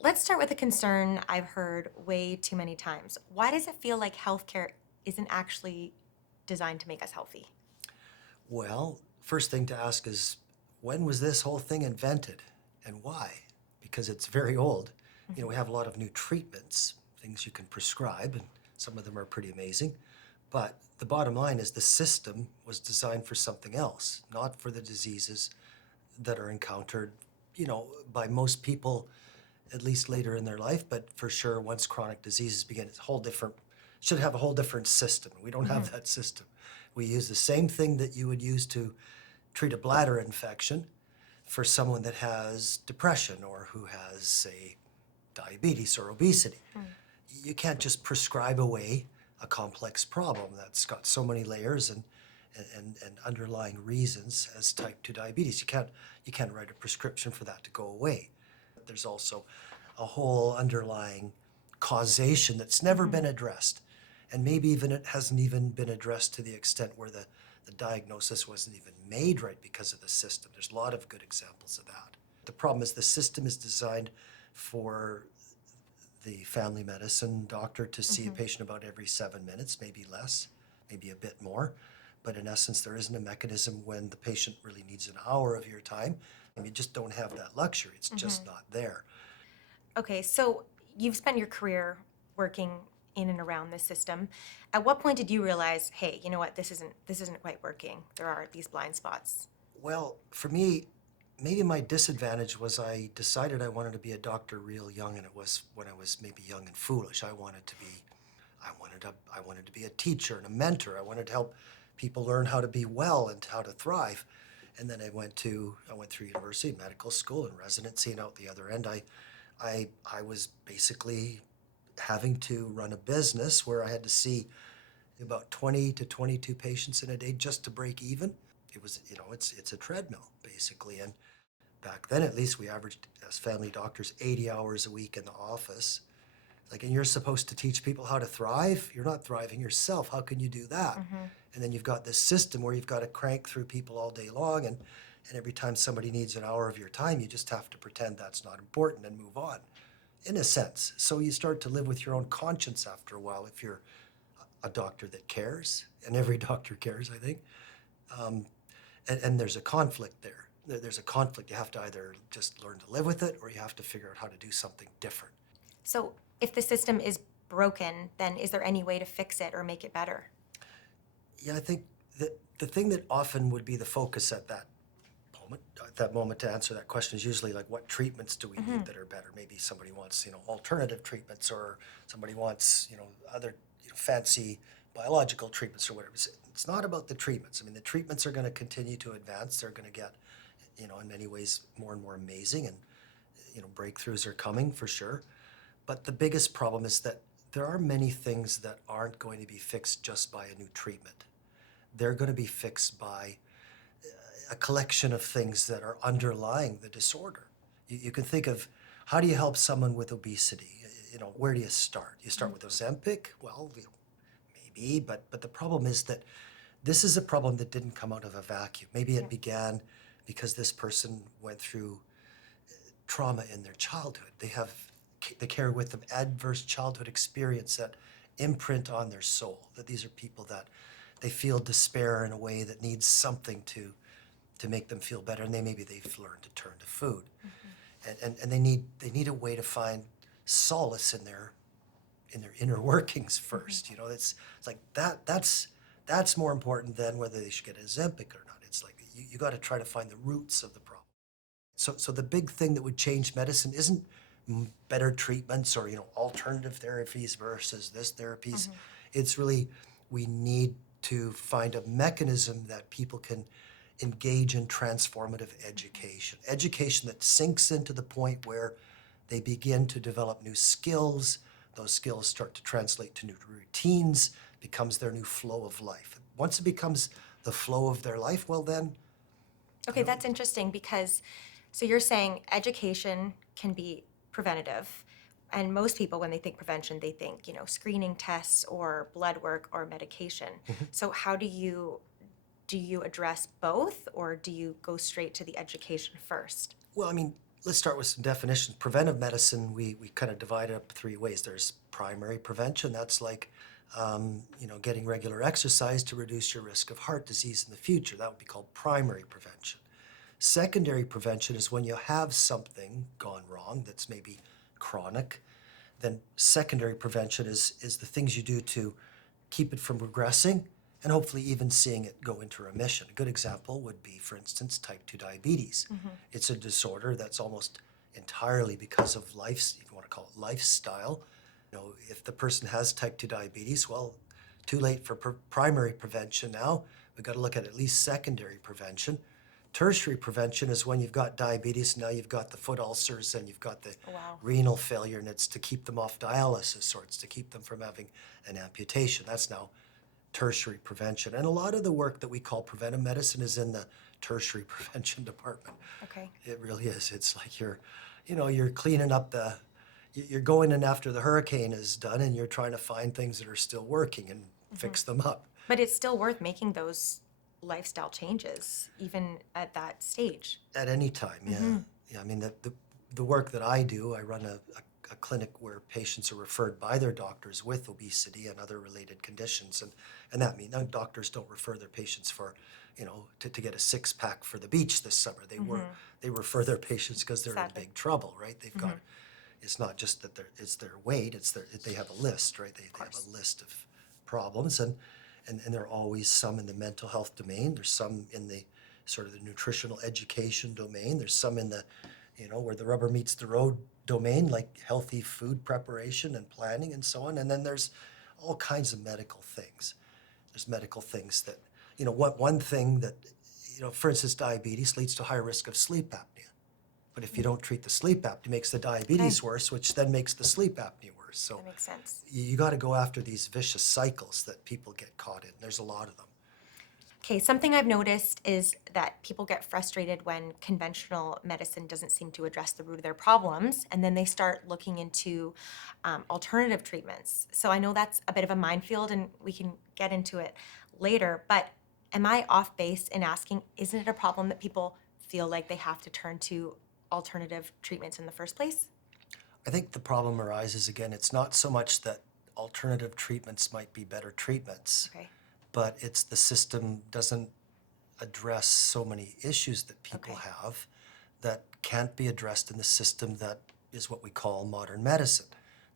Let's start with a concern I've heard way too many times. Why does it feel like healthcare isn't actually designed to make us healthy? Well, first thing to ask is, when was this whole thing invented and why? Because it's very old. We have a lot of new treatments, things you can prescribe, and some of them are pretty amazing. But the bottom line is the system was designed for something else, not for the diseases that are encountered, by most people, at least later in their life, but for sure once chronic diseases begin, it's a whole different, should have a whole different system. We don't have that system. We use the same thing that you would use to treat a bladder infection for someone that has depression or who has, say, diabetes or obesity. You can't just prescribe away a complex problem that's got so many layers and underlying reasons as type 2 diabetes. You can't write a prescription for that to go away. There's also a whole underlying causation that's never been addressed. And maybe even it hasn't even been addressed to the extent where the diagnosis wasn't even made right because of the system. There's a lot of good examples of that. The problem is the system is designed for the family medicine doctor to see a patient about every 7 minutes, maybe less, maybe a bit more. But in essence, there isn't a mechanism when the patient really needs an hour of your time. And you just don't have that luxury. It's just not there. Okay, so you've spent your career working in and around this system. At what point did you realize, hey, you know what, this isn't quite working. There are these blind spots. Well, for me, maybe my disadvantage was I decided I wanted to be a doctor real young, and it was when I was maybe young and foolish. I wanted to be a teacher and a mentor. I wanted to help people learn how to be well and how to thrive. And then I went through university, medical school, and residency, and out the other end, I was basically having to run a business where I had to see about 20 to 22 patients in a day just to break even. It was, it's a treadmill basically. And back then, at least, we averaged as family doctors 80 hours a week in the office. Like, and you're supposed to teach people how to thrive. You're not thriving yourself. How can you do that? And then you've got this system where you've got to crank through people all day long, and every time somebody needs an hour of your time, you just have to pretend that's not important and move on, in a sense. So you start to live with your own conscience after a while if you're a doctor that cares, and every doctor cares, I think. And there's a conflict there. There's a conflict. You have to either just learn to live with it, or you have to figure out how to do something different. So if the system is broken, then is there any way to fix it or make it better? Yeah, I think that the thing that often would be the focus at that moment to answer that question is usually like, what treatments do we need that are better? Maybe somebody wants, alternative treatments, or somebody wants, other, fancy biological treatments or whatever. It's not about the treatments. I mean, the treatments are going to continue to advance. They're going to get, in many ways more and more amazing, and, breakthroughs are coming for sure. But the biggest problem is that there are many things that aren't going to be fixed just by a new treatment. They're going to be fixed by a collection of things that are underlying the disorder. You can think of, how do you help someone with obesity? Where do you start? You start with Ozempic? Well, maybe, but the problem is that this is a problem that didn't come out of a vacuum. Maybe it began because this person went through trauma in their childhood. They carry with them adverse childhood experience that imprint on their soul. That these are people that they feel despair in a way that needs something to make them feel better, and they've learned to turn to food, and they need a way to find solace in their inner workings first. It's like that's more important than whether they should get Ozempic or not. It's like you got to try to find the roots of the problem. So the big thing that would change medicine isn't better treatments or alternative therapies versus this therapies. It's really, we need to find a mechanism that people can engage in transformative education that sinks into the point where they begin to develop new skills. Those skills start to translate to new routines, becomes their new flow of life. Once it becomes the flow of their life, well then, Okay, that's interesting because, so you're saying education can be preventative. And most people, when they think prevention, they think, screening tests or blood work or medication. So how do you address both, or do you go straight to the education first? well, I mean, let's start with some definitions. Preventive medicine, we kind of divide it up 3 ways. There's primary prevention. That's like, getting regular exercise to reduce your risk of heart disease in the future. That would be called primary prevention. Secondary prevention is when you have something gone wrong that's maybe chronic. Then secondary prevention is the things you do to keep it from regressing and hopefully even seeing it go into remission. A good example would be, for instance, type 2 diabetes. It's a disorder that's almost entirely because of if you want to call it lifestyle. If the person has type 2 diabetes, well, too late for primary prevention now. We've got to look at least secondary prevention. Tertiary prevention is when you've got diabetes, now you've got the foot ulcers and you've got the Wow. renal failure, and it's to keep them off dialysis or it's to keep them from having an amputation. That's now tertiary prevention. And a lot of the work that we call preventive medicine is in the tertiary prevention department. Okay. It really is. It's like you're cleaning up you're going in after the hurricane is done and you're trying to find things that are still working and fix them up. But it's still worth making those lifestyle changes, even at that stage. At any time, yeah. Yeah, I mean, the work that I do, I run a clinic where patients are referred by their doctors with obesity and other related conditions. And that means now doctors don't refer their patients for, to get a 6-pack for the beach this summer. They refer their patients because they're Sadly. in big trouble, right? They've got, it's not just that it's their weight, they have a list, right? They have a list of problems and there are always some in the mental health domain. There's some in the sort of the nutritional education domain. There's some in the, where the rubber meets the road domain, like healthy food preparation and planning and so on. And then there's all kinds of medical things. There's medical things that, one thing that, for instance, diabetes leads to high risk of sleep apnea. But if you don't treat the sleep apnea, it makes the diabetes worse, which then makes the sleep apnea worse. So That makes sense. you got to go after these vicious cycles that people get caught in. There's a lot of them. Okay, something I've noticed is that people get frustrated when conventional medicine doesn't seem to address the root of their problems, and then they start looking into alternative treatments. So I know that's a bit of a minefield, and we can get into it later, but am I off base in asking, isn't it a problem that people feel like they have to turn to alternative treatments in the first place? I think the problem arises again, it's not so much that alternative treatments might be better treatments, Okay. but it's the system doesn't address so many issues that people Okay. have that can't be addressed in the system that is what we call modern medicine,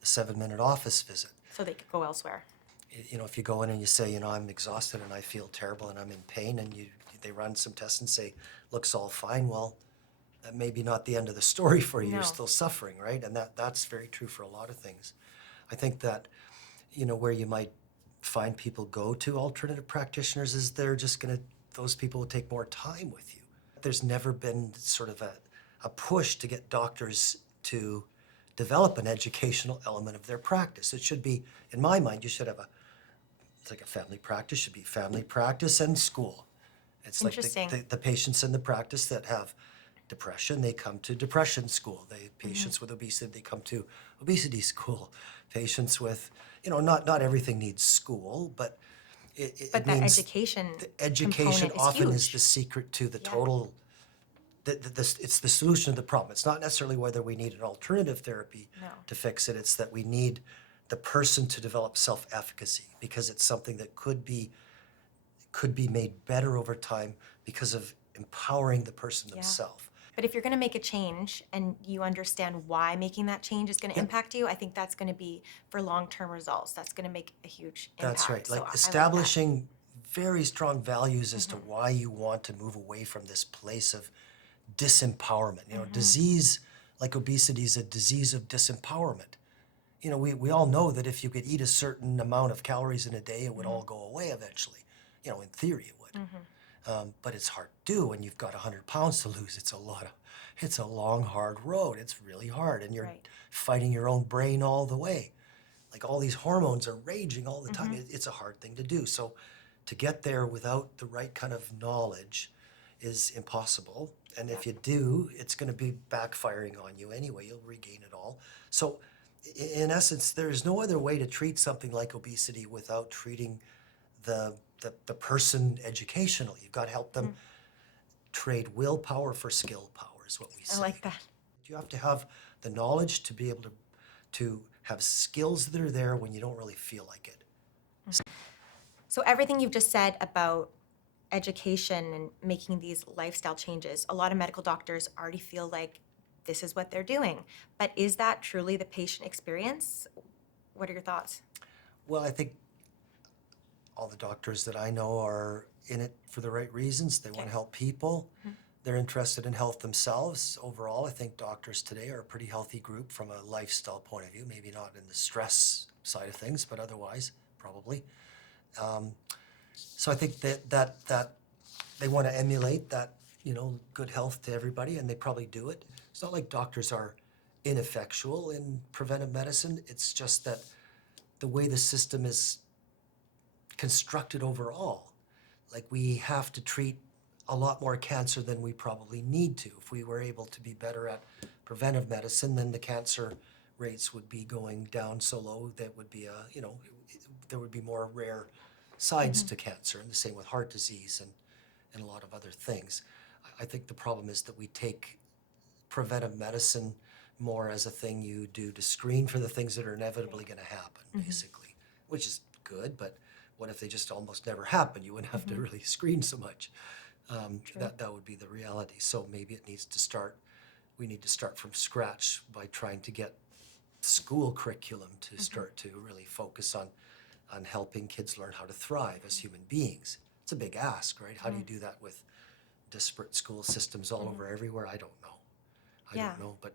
the 7-minute office visit. So they could go elsewhere. If you go in and you say, I'm exhausted and I feel terrible and I'm in pain, and they run some tests and say, looks all fine, well, that may be not the end of the story for you. No. You're still suffering, right? And that's very true for a lot of things. I think that, where you might find people go to alternative practitioners is those people will take more time with you. There's never been sort of a push to get doctors to develop an educational element of their practice. It should be, in my mind, you should have it's like a family practice, should be family practice and school. It's like Interesting. the patients in the practice that have depression, they come to depression school. Patients with obesity, they come to obesity school. Patients with, not everything needs school, but it But that means education education component is often is huge. the secret to the total. It's the solution to the problem. It's not necessarily whether we need an alternative therapy No. to fix it. It's that we need the person to develop self-efficacy because it's something that could be made better over time because of empowering the person themselves. But if you're going to make a change and you understand why making that change is going to impact you, I think that's going to be for long-term results. That's going to make a huge impact. That's right. So I Like like that. establishing very strong values as to why you want to move away from this place of disempowerment. Disease like obesity is a disease of disempowerment. We all know that if you could eat a certain amount of calories in a day, it would all go away eventually. In theory it would. But it's hard to do when you've got 100 pounds to lose. It's a long, hard road. It's really hard. And you're Right. fighting your own brain all the way. Like all these hormones are raging all the time. It's a hard thing to do. So to get there without the right kind of knowledge is impossible. And if you do, it's going to be backfiring on you anyway. You'll regain it all. So in essence, there's no other way to treat something like obesity without treating the person educationally. You've got to help them trade willpower for skill power is what we say. I like that. You have to have the knowledge to be able to have skills that are there when you don't really feel like it. So everything you've just said about education and making these lifestyle changes, a lot of medical doctors already feel like this is what they're doing. But is that truly the patient experience? What are your thoughts? Well, I think all the doctors that I know are in it for the right reasons. They want to help people. They're interested in health themselves. Overall, I think doctors today are a pretty healthy group from a lifestyle point of view. Maybe not in the stress side of things, but otherwise, probably. So I think that they want to emulate that, good health to everybody, and they probably do it. It's not like doctors are ineffectual in preventive medicine. It's just that the way the system is constructed overall, like we have to treat a lot more cancer than we probably need to. If we were able to be better at preventive medicine, then the cancer rates would be going down so low that would be there would be more rare sides to cancer, and the same with heart disease and a lot of other things. I think the problem is that we take preventive medicine more as a thing you do to screen for the things that are inevitably going to happen, basically, which is good, but what if they just almost never happen? You wouldn't have to really screen so much. That would be the reality. So maybe we need to start from scratch by trying to get school curriculum to start to really focus on helping kids learn how to thrive as human beings. It's a big ask, right? How do you do that with disparate school systems all over everywhere? I don't know. I don't know, but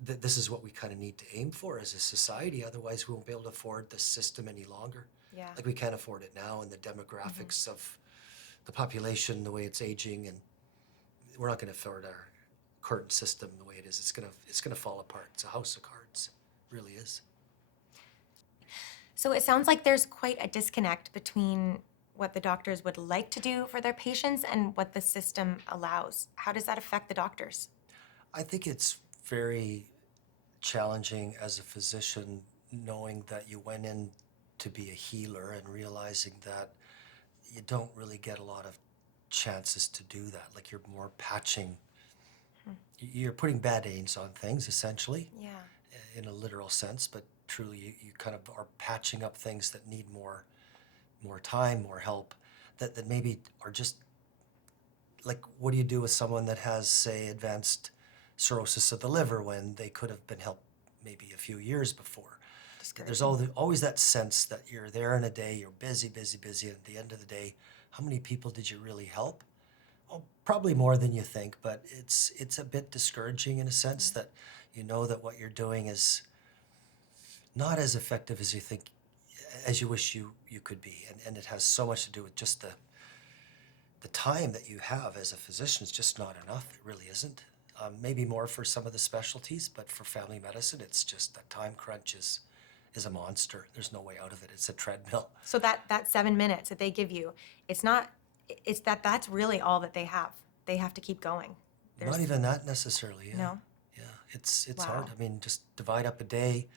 this is what we kind of need to aim for as a society. Otherwise, we won't be able to afford the system any longer. Yeah. Like we can't afford it now, and the demographics of the population, the way it's aging, and we're not going to afford our current system the way it is. It's gonna fall apart. It's a house of cards, it really is. So it sounds like there's quite a disconnect between what the doctors would like to do for their patients and what the system allows. How does that affect the doctors? I think it's very challenging as a physician knowing that you went in to be a healer and realizing that you don't really get a lot of chances to do that. Like you're more patching, you're putting band-aids on things essentially, Yeah. in a literal sense, but truly you kind of are patching up things that need more time, more help, that maybe are just like, what do you do with someone that has, say, advanced cirrhosis of the liver when they could have been helped maybe a few years before? There's always that sense that you're there in a day, you're busy, busy, busy, and at the end of the day, how many people did you really help? Well, probably more than you think, but it's a bit discouraging in a sense that you know that what you're doing is not as effective as you think, as you wish you could be, and it has so much to do with just the time that you have as a physician is just not enough. It really isn't. Maybe more for some of the specialties, but for family medicine, it's just that time crunch is a monster. There's no way out of it. It's a treadmill. So that 7 minutes that they give you, that's really all that they have. They have to keep going. Not even that necessarily. Yeah. No? Yeah, it's Wow. hard. I mean, just divide up a day.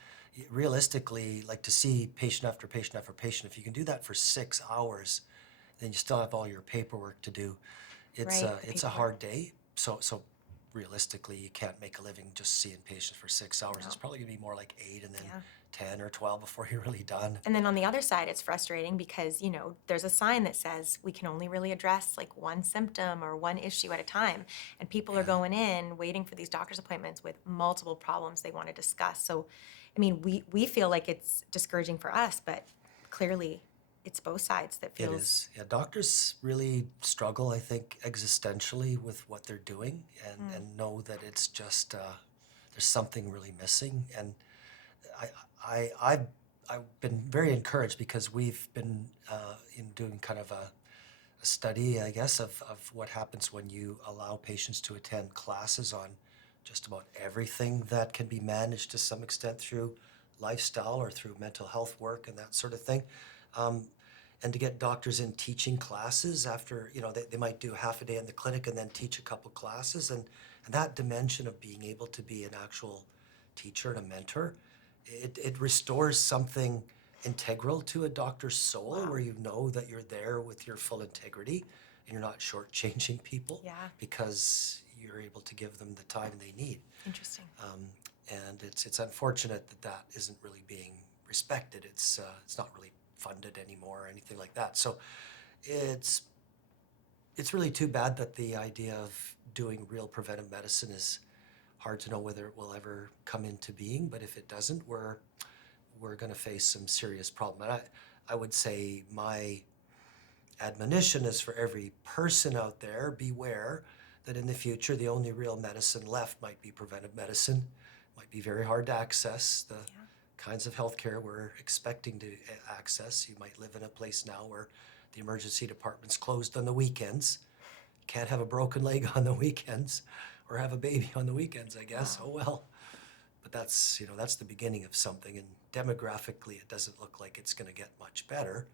Realistically, like to see patient after patient after patient, if you can do that for 6 hours, then you still have all your paperwork to do. It's Right, the it's a hard day. So realistically, you can't make a living just seeing patients for 6 hours. No. It's probably gonna be more like 8 and then Yeah. 10 or 12 before you're really done. And then on the other side, it's frustrating because, there's a sign that says we can only really address like one symptom or one issue at a time. And people are going in waiting for these doctor's appointments with multiple problems they want to discuss. So, I mean, we feel like it's discouraging for us, but clearly it's both sides that It feels. is. Yeah, doctors really struggle, I think, existentially with what they're doing and know that it's just there's something really missing. And I've been very encouraged because we've been in doing kind of a study, I guess, of what happens when you allow patients to attend classes on just about everything that can be managed to some extent through lifestyle or through mental health work and that sort of thing. And to get doctors in teaching classes after, they might do half a day in the clinic and then teach a couple classes. And that dimension of being able to be an actual teacher and a mentor, it restores something integral to a doctor's soul where you know that you're there with your full integrity and you're not shortchanging people Yeah. because you're able to give them the time they need. Interesting. And it's unfortunate that that isn't really being respected. It's not really funded anymore or anything like that. So it's really too bad that the idea of doing real preventive medicine is hard to know whether it will ever come into being. But if it doesn't, we're going to face some serious problem. And I would say my admonition is for every person out there, beware that in the future the only real medicine left might be preventive medicine. Might be very hard to access the kinds of healthcare we're expecting to access. You might live in a place now where the emergency department's closed on the weekends. Can't have a broken leg on the weekends or have a baby on the weekends, I guess. Wow. Oh well. But that's, that's the beginning of something, and demographically it doesn't look like it's going to get much better.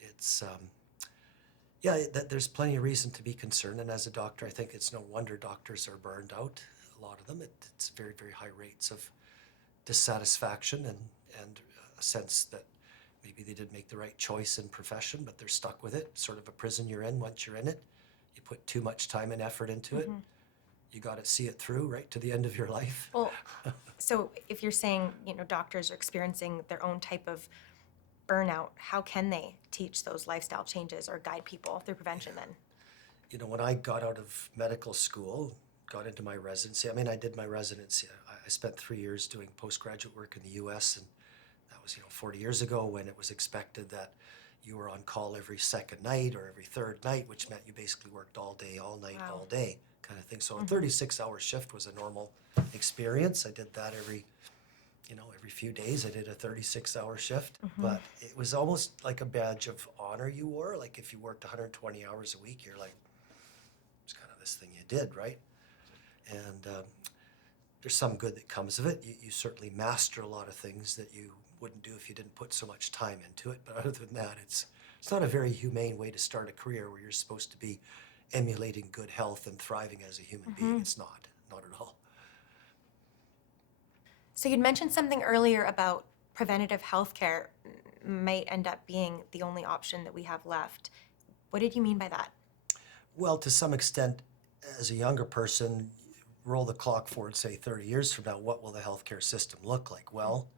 It's there's plenty of reason to be concerned, and as a doctor I think it's no wonder doctors are burned out. A lot of them. It's very, very high rates of dissatisfaction and a sense that maybe they didn't make the right choice in profession, but they're stuck with it. Sort of a prison you're in. Once you're in it, you put too much time and effort into it. You got to see it through right to the end of your life. Well, so if you're saying, doctors are experiencing their own type of burnout, how can they teach those lifestyle changes or guide people through prevention then? When I got out of medical school, got into my residency, I did my residency. I spent 3 years doing postgraduate work in the U.S., and that was, 40 years ago, when it was expected that you were on call every second night or every third night, which meant you basically worked all day, all night, Wow. all day kind of thing. So a 36-hour shift was a normal experience. I did that every few days. I did a 36-hour shift, but it was almost like a badge of honor you wore. Like if you worked 120 hours a week, you're like, it's kind of this thing you did, right? And there's some good that comes of it. You certainly master a lot of things that you wouldn't do if you didn't put so much time into it. But other than that, it's not a very humane way to start a career where you're supposed to be emulating good health and thriving as a human being. It's not at all. So you'd mentioned something earlier about preventative healthcare might end up being the only option that we have left. What did you mean by that? Well, to some extent, as a younger person, roll the clock forward, say 30 years from now, what will the healthcare system look like? Well,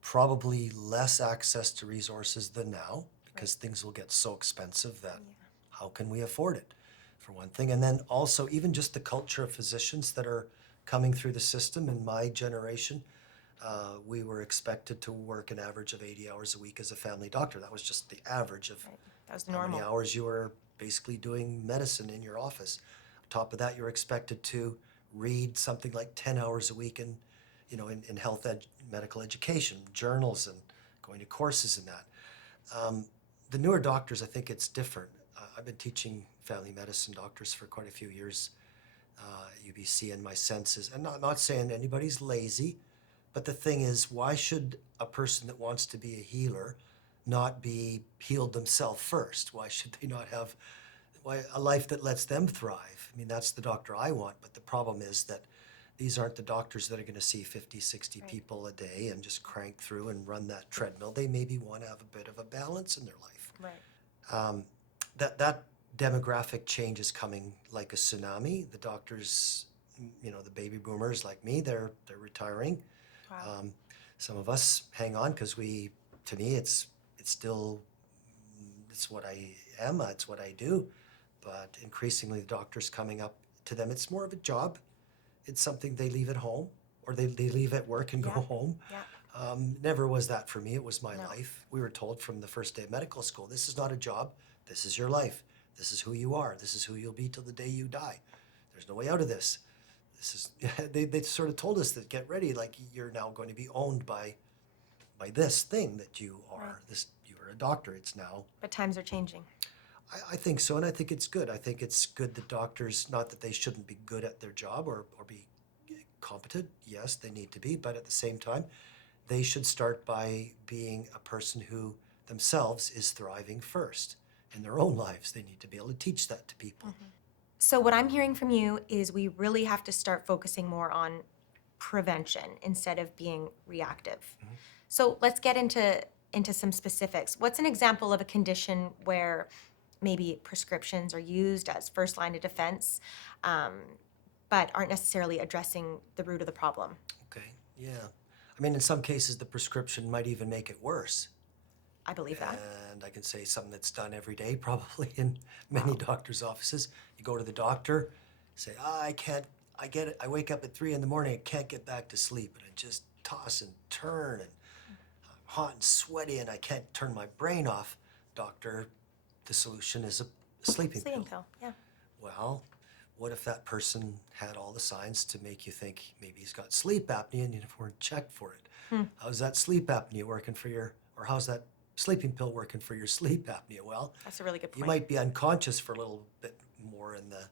probably less access to resources than now, because things will get so expensive that how can we afford it, for one thing? And then also even just the culture of physicians that are coming through the system. In my generation, we were expected to work an average of 80 hours a week as a family doctor. That was just the average of That was how normal. many hours you were basically doing medicine in your office. On top of that, you're expected to read something like 10 hours a week in medical education, journals, and going to courses in that. The newer doctors, I think it's different. I've been teaching family medicine doctors for quite a few years at UBC, and my sense is, and not saying anybody's lazy, but the thing is, why should a person that wants to be a healer not be healed themselves first? Why should they not have a life that lets them thrive? That's the doctor I want, but the problem is that these aren't the doctors that are going to see 50, 60 people a day and just crank through and run that treadmill. They maybe want to have a bit of a balance in their life. Right. That demographic change is coming like a tsunami. The doctors, the baby boomers like me, they're retiring. Wow. Some of us hang on because to me, it's what I am, it's what I do. But increasingly, the doctors coming up to them, it's more of a job. It's something they leave at home, or they leave at work and go home. Yeah. Never was that for me. It was my life. We were told from the first day of medical school, this is not a job. This is your life. This is who you are. This is who you'll be till the day you die. There's no way out of this. They sort of told us that, get ready, like you're now going to be owned by this thing that you are. Right. You are a doctor. It's now. But times are changing. I think so, and I think it's good. I think it's good that doctors, not that they shouldn't be good at their job or be competent. Yes, they need to be, but at the same time, they should start by being a person who themselves is thriving first in their own lives. They need to be able to teach that to people. So what I'm hearing from you is we really have to start focusing more on prevention instead of being reactive. So let's get into some specifics. What's an example of a condition where maybe prescriptions are used as first line of defense but aren't necessarily addressing the root of the problem. Okay, yeah. I mean, in some cases, the prescription might even make it worse. I believe that. And I can say something that's done every day, probably in many Wow. doctors' offices. You go to the doctor, say, I can't, I get it. I wake up at 3 in the morning, I can't get back to sleep. And I just toss and turn and I'm hot and sweaty and I can't turn my brain off. Doctor, the solution is a sleeping Sleeping pill. pill, yeah. Well, what if that person had all the signs to make you think maybe he's got sleep apnea and you weren't checked for it? How's that sleep apnea working for your, or how's that sleeping pill working for your sleep apnea? Well, That's a really good point. you might be unconscious for a little bit more in the,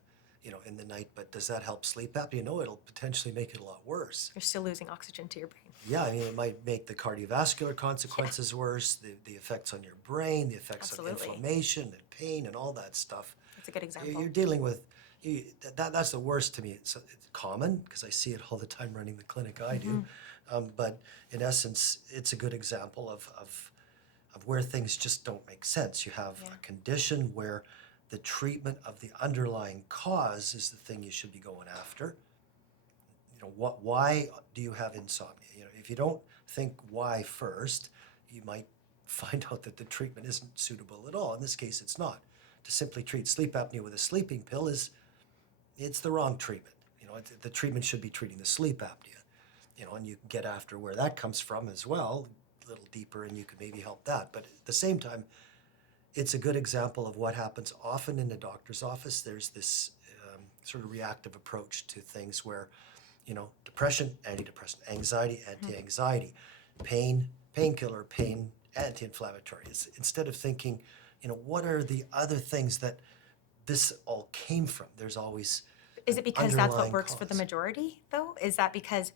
in the night, but does that help sleep apnea? No, it'll potentially make it a lot worse. You're still losing oxygen to your brain. Yeah, I mean, it might make the cardiovascular consequences worse, the effects on your brain, the effects on Absolutely. inflammation and pain and all that stuff. That's a good example. You're dealing with, that's the worst to me. It's common because I see it all the time running the clinic I do. But in essence, it's a good example of where things just don't make sense. You have a condition where the treatment of the underlying cause is the thing you should be going after. Why do you have insomnia? If you don't think why first, you might find out that the treatment isn't suitable at all. In this case, it's not. To simply treat sleep apnea with a sleeping pill it's the wrong treatment. The treatment should be treating the sleep apnea. And you can get after where that comes from as well, a little deeper, and you could maybe help that. But at the same time, it's a good example of what happens often in the doctor's office. There's this sort of reactive approach to things where, depression, antidepressant, anxiety, anti-anxiety, pain, painkiller, pain, anti-inflammatory. Instead of thinking, what are the other things that this all came from? There's always Is it because that's what underlying works for the cause. majority, though? Is that because,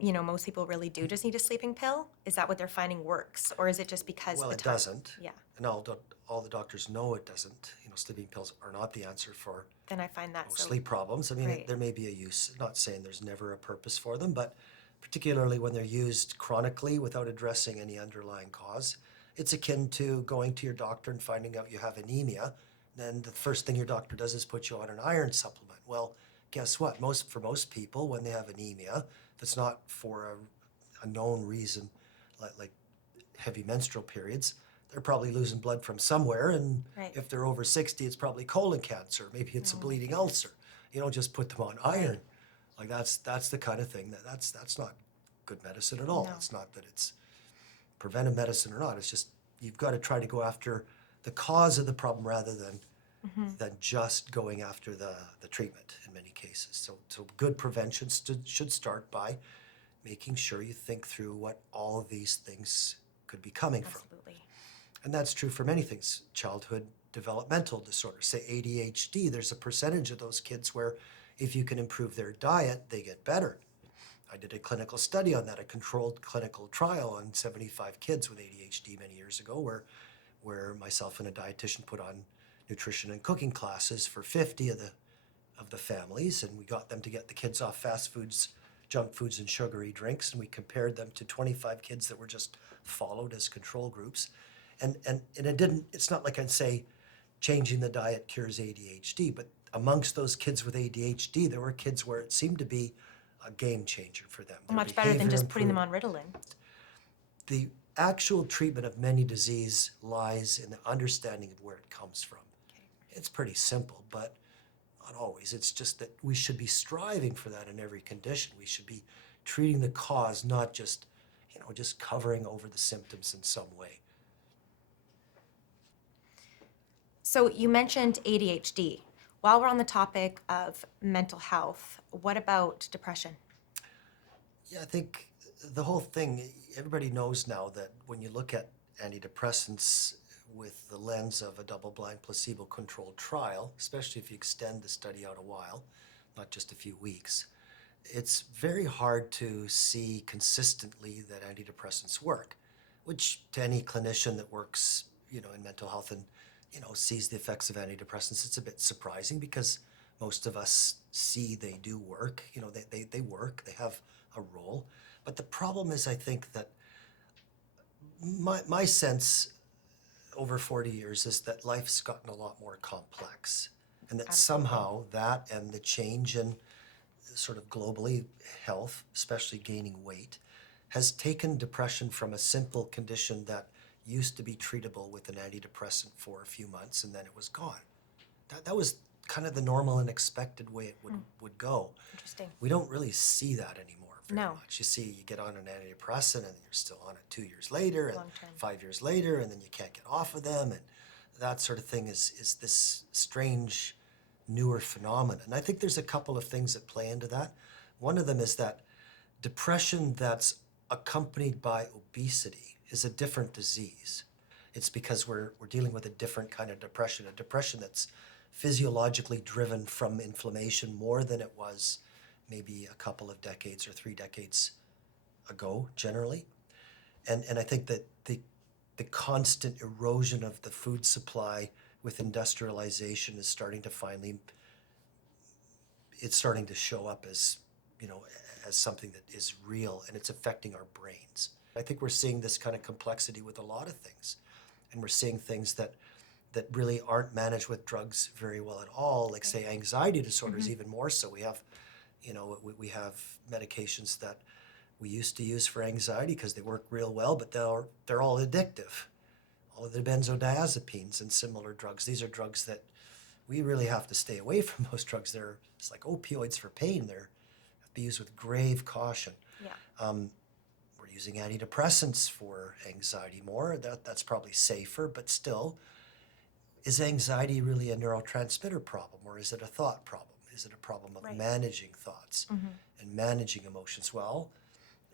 most people really do just need a sleeping pill? Is that what they're finding works? Or is it just because Well, the it time? doesn't. Yeah. And all the doctors know it doesn't. Sleeping pills are not the answer for Then I find that so... sleep problems. I mean, Right. there may be a use. I'm not saying there's never a purpose for them, but particularly when they're used chronically without addressing any underlying cause, it's akin to going to your doctor and finding out you have anemia. Then the first thing your doctor does is put you on an iron supplement. Well, guess what? For most people, when they have anemia, if it's not for a known reason, like heavy menstrual periods, they're probably losing blood from somewhere, and Right. if they're over 60, it's probably colon cancer. Maybe it's a bleeding ulcer. You don't just put them on iron. Like that's the kind of thing that's not good medicine at all. No. It's not that it's preventive medicine or not. It's just you've got to try to go after the cause of the problem rather than just going after the treatment in many cases. So good prevention should start by making sure you think through what all of these things could be coming from. Absolutely. And that's true for many things. Childhood developmental disorders, say ADHD, there's a percentage of those kids where if you can improve their diet, they get better. I did a clinical study on that, a controlled clinical trial on 75 kids with ADHD many years ago where myself and a dietitian put on nutrition and cooking classes for 50 of the families, and we got them to get the kids off fast foods, junk foods, and sugary drinks, and we compared them to 25 kids that were just followed as control groups. And it's not like I'd say changing the diet cures ADHD, but amongst those kids with ADHD, there were kids where it seemed to be a game changer for them. Their Much better than behavior just putting them improved. on Ritalin. The actual treatment of many disease lies in the understanding of where it comes from. It's pretty simple, but not always. It's just that we should be striving for that in every condition. We should be treating the cause, not just, just covering over the symptoms in some way. So you mentioned ADHD. While we're on the topic of mental health, what about depression? Yeah, I think the whole thing, everybody knows now that when you look at antidepressants with the lens of a double-blind placebo-controlled trial, especially if you extend the study out a while, not just a few weeks, it's very hard to see consistently that antidepressants work, which to any clinician that works, in mental health and, sees the effects of antidepressants, it's a bit surprising because most of us see they do work. They work, they have a role. But the problem is, I think that my sense over 40 years is that life's gotten a lot more complex, and that somehow that and the change in sort of globally, health, especially gaining weight, has taken depression from a simple condition that used to be treatable with an antidepressant for a few months and then it was gone. That was kind of the normal and expected way it would go. Interesting. We don't really see that anymore very No. much. You see, you get on an antidepressant and you're still on it 2 years later and Long term. 5 years later, and then you can't get off of them, and that sort of thing is this strange newer phenomenon. And I think there's a couple of things that play into that. One of them is that depression that's accompanied by obesity is a different disease. It's because we're dealing with a different kind of depression, a depression that's physiologically driven from inflammation more than it was maybe a couple of decades or 3 decades ago, generally. And I think that the constant erosion of the food supply with industrialization is starting to finally, it's starting to show up as, you know, as something that is real, and it's affecting our brains. I think we're seeing this kind of complexity with a lot of things, and we're seeing things that really aren't managed with drugs very well at all, like say anxiety disorders, even more so. We have, you know, we have medications that we used to use for anxiety because they work real well, but they're all addictive. All of the benzodiazepines and similar drugs, these are drugs that we really have to stay away from. Those drugs, it's like opioids for pain. They're have to be used with grave caution. Yeah. We're using antidepressants for anxiety more. That's probably safer, but still, is anxiety really a neurotransmitter problem, or is it a thought problem? Is it a problem of managing thoughts and managing emotions? Well,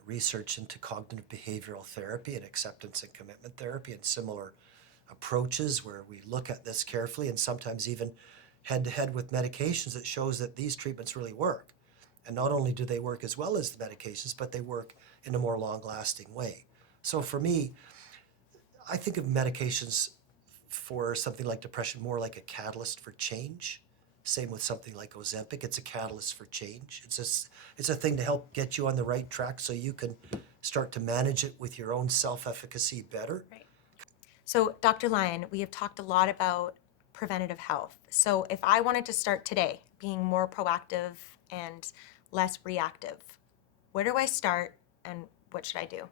research into cognitive behavioral therapy and acceptance and commitment therapy and similar approaches where we look at this carefully and sometimes even head-to-head with medications that shows that these treatments really work. And not only do they work as well as the medications, but they work in a more long-lasting way. So for me, I think of medications for something like depression more like a catalyst for change. Same with something like Ozempic. It's a catalyst for change. It's a thing to help get you on the right track so you can start to manage it with your own self-efficacy better. Right. So, Dr. Lyon, we have talked a lot about preventative health. So, if I wanted to start today being more proactive and less reactive, where do I start and what should I do?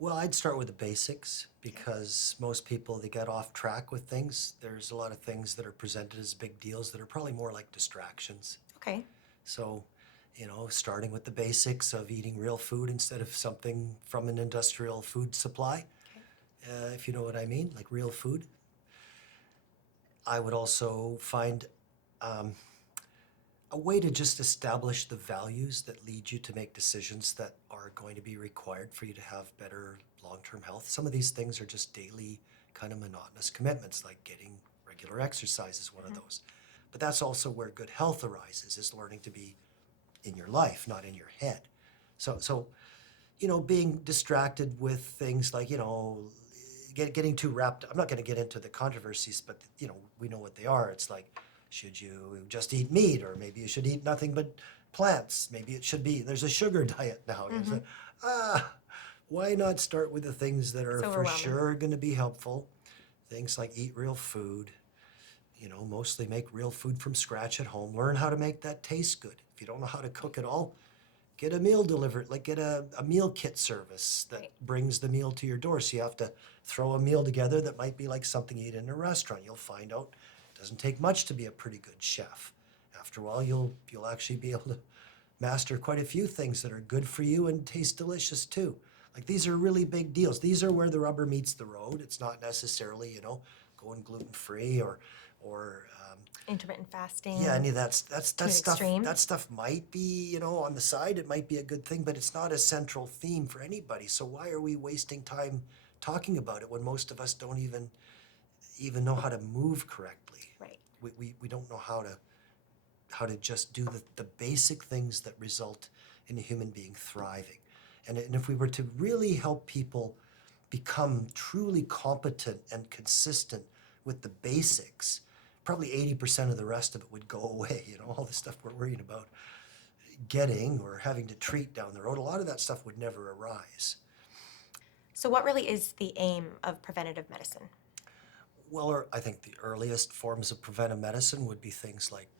Well, I'd start with the basics because most people, they get off track with things. There's a lot of things that are presented as big deals that are probably more like distractions. Okay. So, you know, starting with the basics of eating real food instead of something from an industrial food supply, if you know what I mean, like real food. I would also find a way to just establish the values that lead you to make decisions that are going to be required for you to have better long-term health. Some of these things are just daily kind of monotonous commitments, like getting regular exercise is one of those. But that's also where good health arises, is learning to be in your life, not in your head. So you know, being distracted with things like, you know, getting too wrapped. I'm not going to get into the controversies, but, you know, we know what they are. It's like, should you just eat meat, or maybe you should eat nothing but plants? Maybe it should be, there's a sugar diet now. It's like, why not start with the things that are for sure going to be helpful? Things like eat real food, you know, mostly make real food from scratch at home. Learn how to make that taste good. If you don't know how to cook it all, get a meal delivered, like get a meal kit service that brings the meal to your door. So you have to throw a meal together that might be like something you eat in a restaurant. You'll find out it doesn't take much to be a pretty good chef. After a while, you'll actually be able to master quite a few things that are good for you and taste delicious too. Like, these are really big deals. These are where the rubber meets the road. It's not necessarily, you know, going gluten-free or intermittent fasting. yeah, any of that stuff. Extreme. That stuff might be, you know, on the side. It might be a good thing, but it's not a central theme for anybody. So why are we wasting time talking about it when most of us don't even know how to move correctly? Right. We don't know how to just do the basic things that result in a human being thriving. And if we were to really help people become truly competent and consistent with the basics, probably 80% of the rest of it would go away. You know, all the stuff we're worrying about getting or having to treat down the road, a lot of that stuff would never arise. So what really is the aim of preventative medicine? Well, I think the earliest forms of preventive medicine would be things like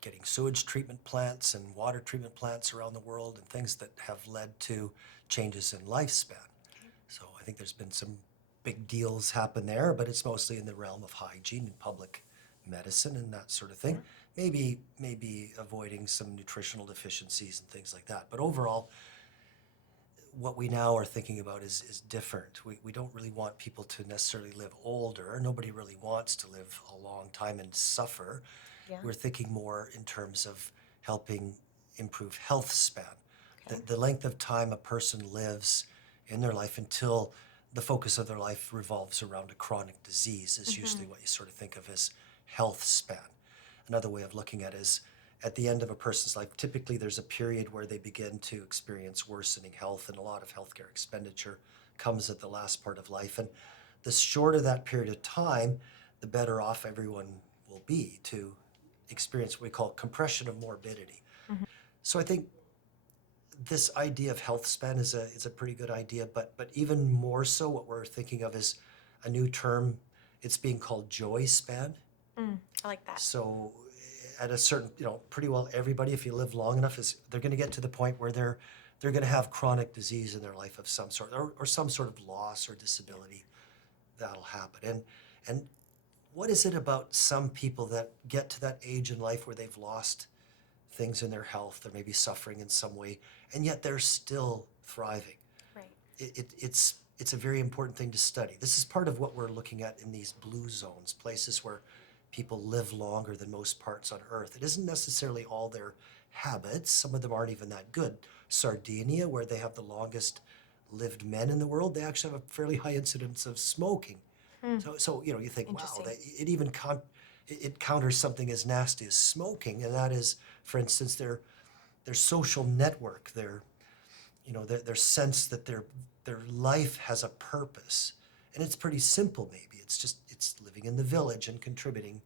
getting sewage treatment plants and water treatment plants around the world and things that have led to changes in lifespan. So I think there's been some big deals happen there, but it's mostly in the realm of hygiene and public medicine and that sort of thing. Maybe avoiding some nutritional deficiencies and things like that. But overall, what we now are thinking about is different. We don't really want people to necessarily live older. Nobody really wants to live a long time and suffer. Yeah. We're thinking more in terms of helping improve health span. Okay. The length of time a person lives in their life until the focus of their life revolves around a chronic disease is usually what you sort of think of as health span. Another way of looking at it is at the end of a person's life, typically there's a period where they begin to experience worsening health, and a lot of healthcare expenditure comes at the last part of life. And the shorter that period of time, the better off everyone will be to experience what we call compression of morbidity. So I think this idea of health span is a pretty good idea, but even more so what we're thinking of is a new term. It's being called joy span. I like that. So at a certain, pretty well everybody, if you live long enough, they're going to get to the point where they're going to have chronic disease in their life of some sort, or some sort of loss or disability that'll happen. And what is it about some people that get to that age in life where they've lost things in their health, they're maybe suffering in some way, and yet they're still thriving? Right. It's a very important thing to study. This is part of what we're looking at in these blue zones, places where people live longer than most parts on Earth. It isn't necessarily all their habits. Some of them aren't even that good. Sardinia, where they have the longest lived men in the world, they actually have a fairly high incidence of smoking. So you think, wow, Interesting. it counters something as nasty as smoking, and that is, for instance, their social network, their sense that their life has a purpose. And it's pretty simple, maybe. It's living in the village and contributing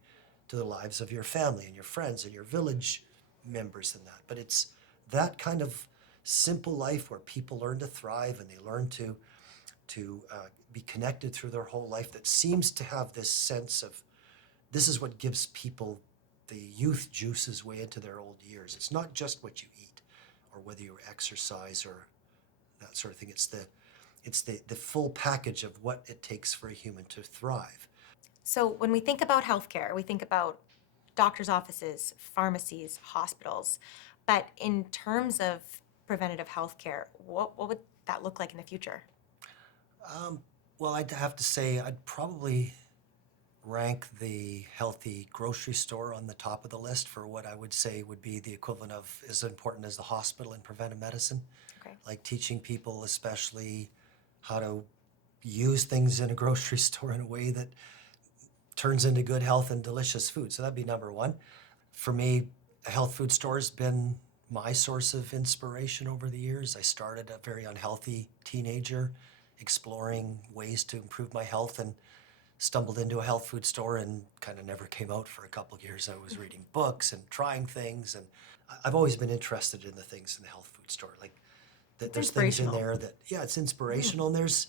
to the lives of your family and your friends and your village members and that. But it's that kind of simple life where people learn to thrive and they learn to be connected through their whole life that seems to have this sense of this is what gives people the youth juices way into their old years. It's not just what you eat or whether you exercise or that sort of thing. It's the full package of what it takes for a human to thrive. So when we think about healthcare, we think about doctors' offices, pharmacies, hospitals. But in terms of preventative healthcare, what would that look like in the future? Well, I'd have to say I'd probably rank the healthy grocery store on the top of the list for what I would say would be the equivalent of as important as the hospital in preventive medicine. Okay. Like teaching people especially how to use things in a grocery store in a way that turns into good health and delicious food. So that'd be number one. For me, a health food store has been my source of inspiration over the years. I started a very unhealthy teenager exploring ways to improve my health and stumbled into a health food store and kind of never came out for a couple of years. I was reading books and trying things, and I've always been interested in the things in the health food store. Like that there's things in there that, it's inspirational, and there's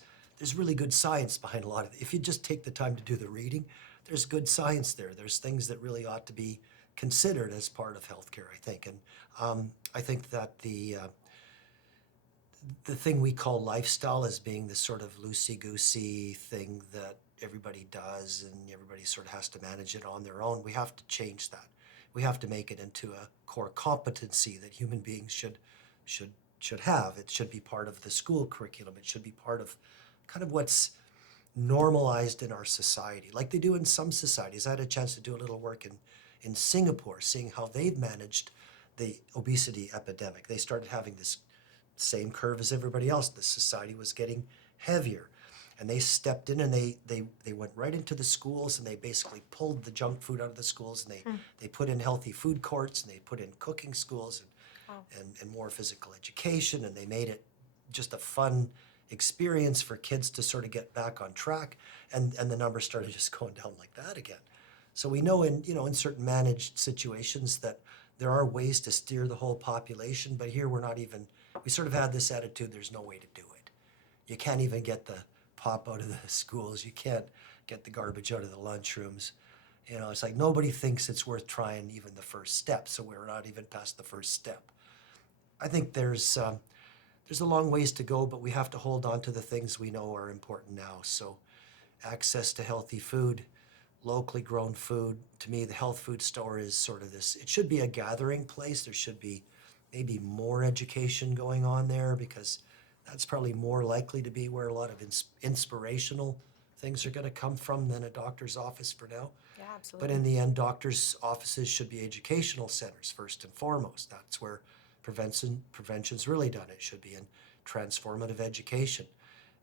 really good science behind a lot of it. If you just take the time to do the reading, there's good science there. There's things that really ought to be considered as part of healthcare, I think. And I think that the thing we call lifestyle as being this sort of loosey-goosey thing that everybody does and everybody sort of has to manage it on their own, we have to change that. We have to make it into a core competency that human beings should have. It should be part of the school curriculum. It should be part of kind of what's normalized in our society, like they do in some societies. I had a chance to do a little work in Singapore, seeing how they've managed the obesity epidemic. They started having this same curve as everybody else. The society was getting heavier. And they stepped in and they went right into the schools and they basically pulled the junk food out of the schools and they put in healthy food courts and they put in cooking schools and more physical education, and they made it just a fun experience for kids to sort of get back on track, and the numbers started just going down like that again. So we know in certain managed situations that there are ways to steer the whole population, but here we sort of had this attitude, there's no way to do it. You can't even get the pop out of the schools, you can't get the garbage out of the lunchrooms. You know, it's like nobody thinks it's worth trying even the first step, so we're not even past the first step. I think there's a long ways to go, but we have to hold on to the things we know are important now. So access to healthy food, locally grown food. To me, the health food store is sort of this, it should be a gathering place. There should be maybe more education going on there, because that's probably more likely to be where a lot of inspirational things are going to come from than a doctor's office for now. Yeah, But absolutely. in the end, doctors' offices should be educational centers first and foremost. That's where prevention's really done. It should be in transformative education.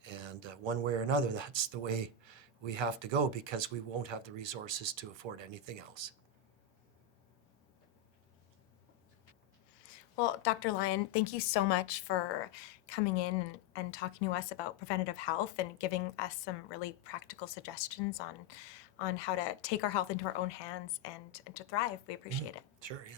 And one way or another, that's the way we have to go, because we won't have the resources to afford anything else. Well, Dr. Lyon, thank you so much for coming in and talking to us about preventative health and giving us some really practical suggestions on how to take our health into our own hands and to thrive. We appreciate it. Sure, yeah.